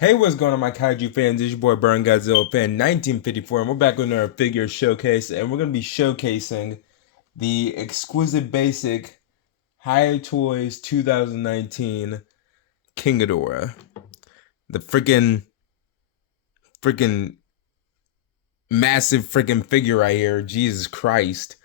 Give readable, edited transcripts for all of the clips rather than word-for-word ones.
Hey, what's going on, my kaiju fans? It's your boy BurningGodzilla fan 1954, and we're back with our figure showcase, and we're gonna be showcasing the exquisite basic Hiya Toys 2019 King Ghidorah. The freaking massive freaking figure right here. Jesus Christ.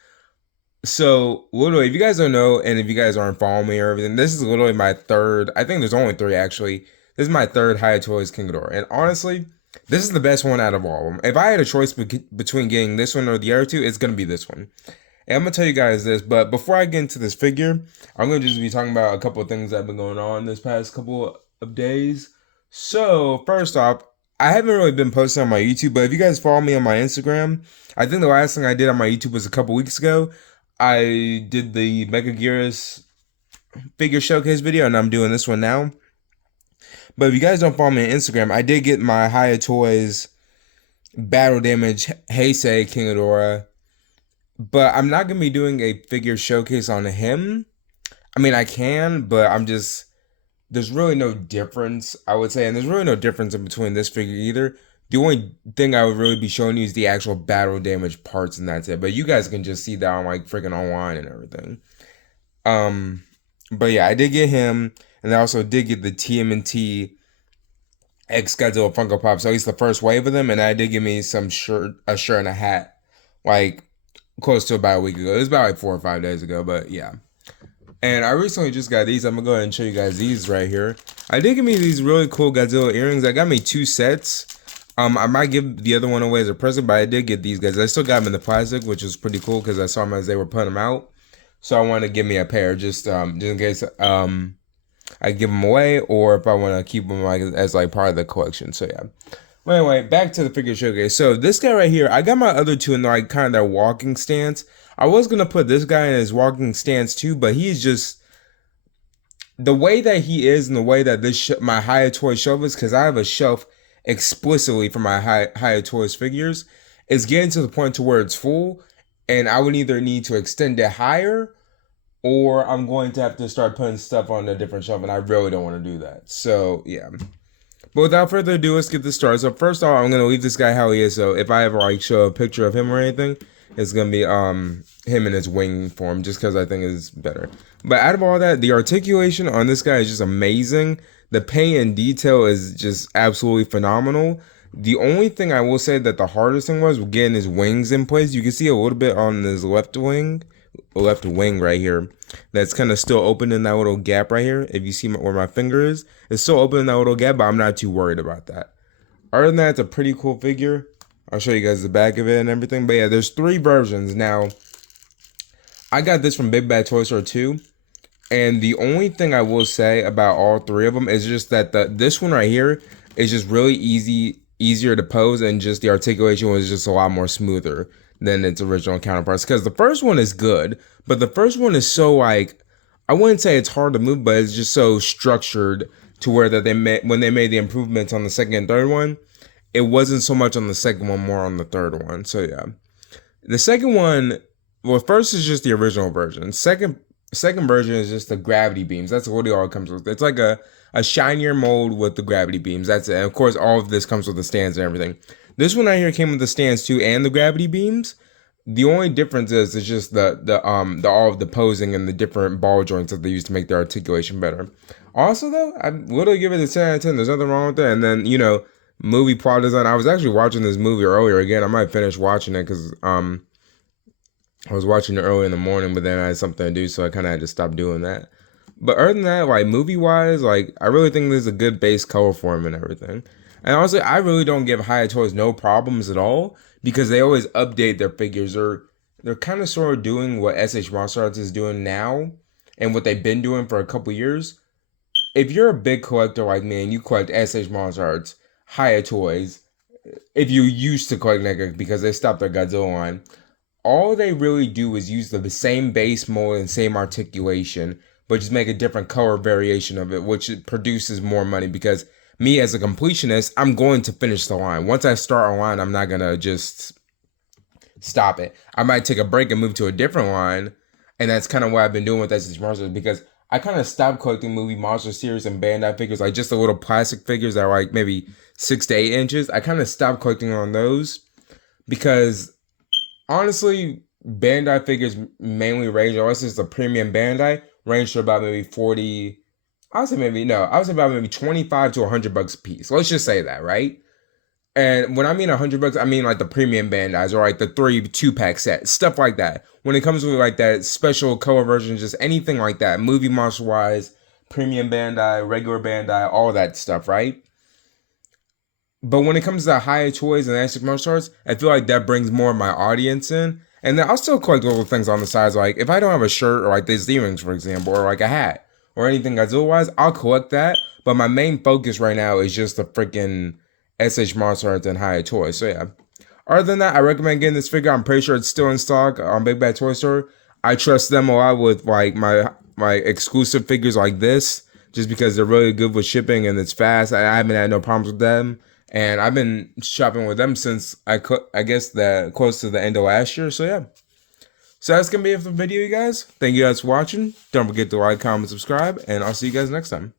So, literally, if you guys don't know, and if you guys aren't following me or everything, this is literally my third. I think there's only three actually. This is my third Hiya Toys King Ghidorah, and honestly, this is the best one out of all of them. If I had a choice between getting this one or the other two, it's gonna be this one. And I'm gonna tell you guys this, but before I get into this figure, I'm gonna just be talking about a couple of things that have been going on this past couple of days. So, first off, I haven't really been posting on my YouTube, but if you guys follow me on my Instagram, I think the last thing I did on my YouTube was a couple weeks ago. I did the Mega Gearus figure showcase video, and I'm doing this one now. But if you guys don't follow me on Instagram, I did get my Hiya Toys Battle Damage Heisei King Ghidorah. But I'm not going to be doing a figure showcase on him. I mean, I can, but there's really no difference, I would say. And there's really no difference in between this figure either. The only thing I would really be showing you is the actual battle damage parts, and that's it. But you guys can just see that on like freaking online and everything. But yeah, I did get him, and I also did get the TMNT X Godzilla Funko Pop. So at least the first wave of them, and I did give me a shirt and a hat, like close to about a week ago. It was about like 4 or 5 days ago, but yeah. And I recently just got these. I'm gonna go ahead and show you guys these right here. I did get me these really cool Godzilla earrings. I got me 2 sets. I might give the other one away as a present, but I did get these guys. I still got them in the plastic, which was pretty cool because I saw them as they were putting them out. So I wanted to give me a pair just in case I give them away, or if I want to keep them like as like part of the collection. So yeah. Well, anyway, back to the figure showcase. So this guy right here, I got my other two in like kind of their walking stance. I was gonna put this guy in his walking stance too, but he's just the way that he is and the way that this my Hiya Toys shelf is, because I have a shelf explicitly for my Hiya Toys figures, is getting to the point to where it's full, and I would either need to extend it higher, or I'm going to have to start putting stuff on a different shelf, and I really don't want to do that. So yeah. But without further ado, let's get this started. So first off, I'm gonna leave this guy how he is. So if I ever like show a picture of him or anything, it's gonna be him in his wing form, just because I think is better. But out of all that, the articulation on this guy is just amazing. The paint and detail is just absolutely phenomenal. The only thing I will say that the hardest thing was getting his wings in place. You can see a little bit on his left wing right here. That's kind of still open in that little gap right here. If you see where my finger is, it's still open in that little gap, but I'm not too worried about that. Other than that, it's a pretty cool figure. I'll show you guys the back of it and everything. But yeah, there's 3 versions. Now, I got this from Big Bad Toy Store too. And the only thing I will say about all 3 of them is just that this one right here is just really easier to pose, and just the articulation was just a lot more smoother than its original counterparts. Because the first one is good, but the first one is so like, I wouldn't say it's hard to move, but it's just so structured to where that when they made the improvements on the second and third one, it wasn't so much on the second one, more on the third one. So yeah, the second one, well, first is just the original version. Second version is just the gravity beams. That's what all it comes with. It's like a shinier mold with the gravity beams. That's it. And of course, all of this comes with the stands and everything. This one right here came with the stands too and the gravity beams. The only difference is it's just the all of the posing and the different ball joints that they use to make the articulation better. Also though, I literally give it a 10 out of 10. There's nothing wrong with that. And then, you know, movie plot design. I was actually watching this movie earlier again. I might finish watching it because I was watching it early in the morning, but then I had something to do, so I kind of had to stop doing that. But other than that, like movie-wise, like I really think there's a good base color for him and everything. And honestly, I really don't give Hiya Toys no problems at all, because they always update their figures. They're kind of sort of doing what SH Monster Arts is doing now, and what they've been doing for a couple years. If you're a big collector like me and you collect SH Monster Arts, Hiya Toys, if you used to collect NECA because they stopped their Godzilla line, all they really do is use the same base mold and same articulation, but just make a different color variation of it, which produces more money. Because me as a completionist, I'm going to finish the line. Once I start a line, I'm not gonna just stop it. I might take a break and move to a different line, and that's kind of what I've been doing with SH Monsters, because I kind of stopped collecting movie monster series and Bandai figures, like just the little plastic figures that are like maybe 6 to 8 inches. I kind of stopped collecting on those because honestly, Bandai figures mainly range, unless it's a premium Bandai, range to about maybe 40. I would say maybe no. I would say about maybe 25 to $100 a piece. Let's just say that, right? And when I mean $100, I mean like the premium Bandais or like the 2-pack set, stuff like that. When it comes with like that special color version, just anything like that, movie monster wise, premium Bandai, regular Bandai, all that stuff, right? But when it comes to higher toys and action martial arts, I feel like that brings more of my audience in. And then I'll still collect little things on the sides, like if I don't have a shirt or like these earrings, for example, or like a hat or anything Godzilla wise, I'll collect that. But my main focus right now is just the freaking SH Monster Arts and higher toys. So yeah. Other than that, I recommend getting this figure. I'm pretty sure it's still in stock on Big Bad Toy Store. I trust them a lot with like my exclusive figures like this, just because they're really good with shipping and it's fast. I haven't had no problems with them. And I've been shopping with them since I guess that close to the end of last year. So yeah. So that's gonna be it for the video, you guys. Thank you guys for watching. Don't forget to like, comment, subscribe, and I'll see you guys next time.